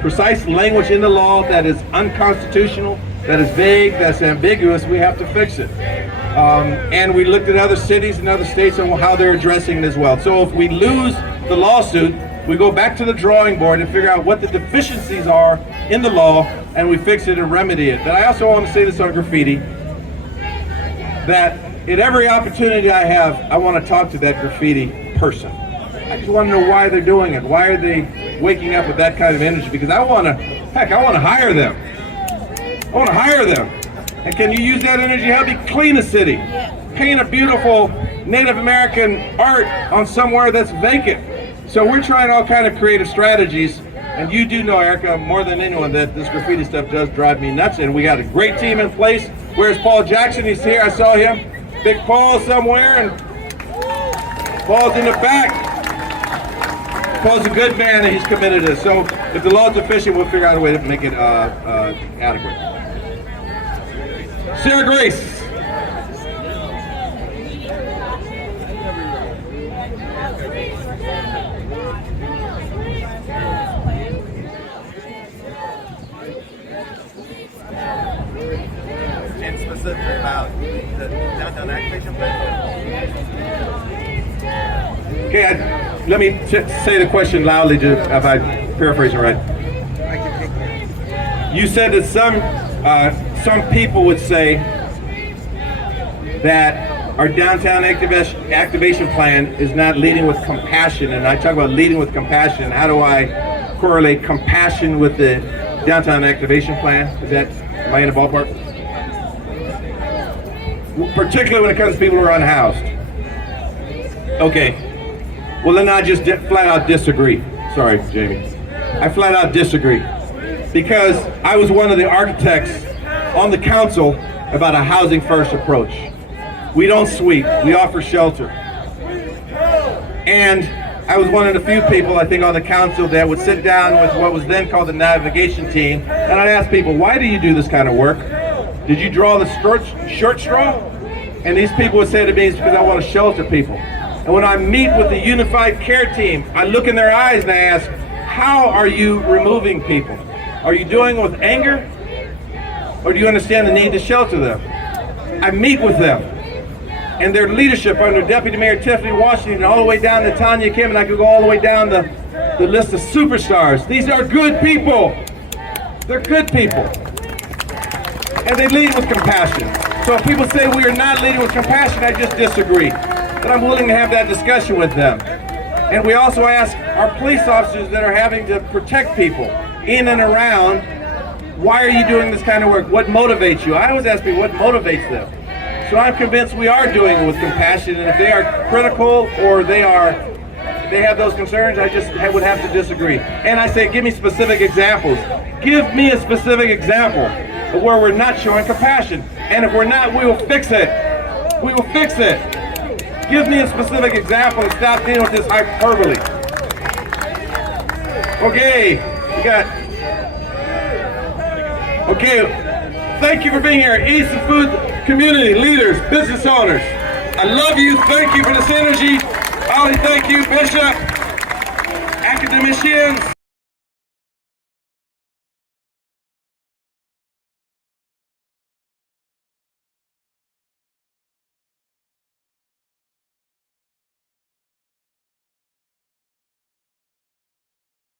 precise language in the law that is unconstitutional, that is vague, that's ambiguous, we have to fix it. And we looked at other cities and other states and how they're addressing it as well. So if we lose the lawsuit, we go back to the drawing board and figure out what the deficiencies are in the law, and we fix it and remedy it. But I also want to say this on graffiti, that at every opportunity I have, I want to talk to that graffiti person. I just want to know why they're doing it. Why are they waking up with that kind of energy? Because I want to hire them. I want to hire them. And can you use that energy to help me clean a city? Paint a beautiful Native American art on somewhere that's vacant. So we're trying all kind of creative strategies. And you do know, Erica, more than anyone, that this graffiti stuff does drive me nuts. And we got a great team in place. Where's Paul Jackson? He's here. I saw him. Big Paul somewhere, and Paul's in the back. Paul's a good man, and he's committed to this. So if the law's efficient, we'll figure out a way to make it adequate. Sarah Grace. And specifically about the downtown activation plan. Okay, let me say the question loudly if I paraphrase it right. You said that some people would say that our downtown activation plan is not leading with compassion. And I talk about leading with compassion. How do I correlate compassion with the downtown activation plan? Am I in the ballpark? Particularly when it comes to people who are unhoused. Okay. Well, then I just flat out disagree. Sorry, Jamie. I flat out disagree. Because I was one of the architects on the council about a housing first approach. We don't sweep, we offer shelter. And I was one of the few people, I think, on the council that would sit down with what was then called the navigation team, and I'd ask people, why do you do this kind of work? Did you draw the short straw? And these people would say to me, it's because I want to shelter people. And when I meet with the unified care team, I look in their eyes and I ask, how are you removing people? Are you doing it with anger? Or do you understand the need to shelter them? I meet with them. And their leadership under Deputy Mayor Tiffany Washington, all the way down to Tanya Kim, and I could go all the way down the list of superstars. These are good people. They're good people. And they lead with compassion. So if people say we are not leading with compassion, I just disagree. But I'm willing to have that discussion with them. And we also ask our police officers that are having to protect people in and around, why are you doing this kind of work? What motivates you? I always ask people what motivates them. So I'm convinced we are doing it with compassion, and if they are critical or they have those concerns, I just would have to disagree. And I say, give me specific examples. Give me a specific example of where we're not showing compassion. And if we're not, we will fix it. We will fix it. Give me a specific example and stop dealing with this hyperbole. Okay, thank you for being here. Easton Food community leaders, business owners. I love you. Thank you for this energy. Ollie, thank you. Bishop, academicians,